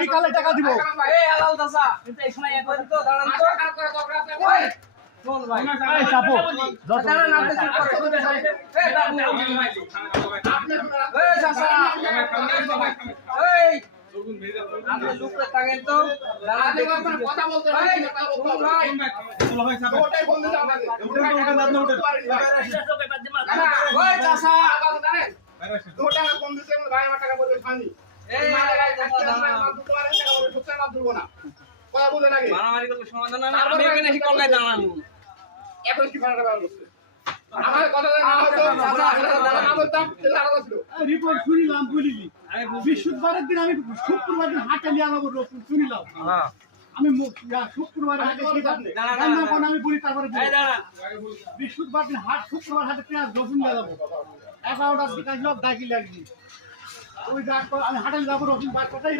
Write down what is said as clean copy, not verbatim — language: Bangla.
বিকালে টাকা দিব। বৃহস্পতিবারের দিন আমি শুক্রবার দিন হাটে নিয়ে আনবো রসুন শুনিলাম আমি শুক্রবার হাটে আমি বলি তারপরে বৃহস্পতিবার দিন হাট শুক্রবার হাটে পেঁয়াজ রসুন নিয়ে যাবো 11টার দিকে লোক ডাকি লাগছি ওই আমি হাটে যাবো রসুন বার কথাই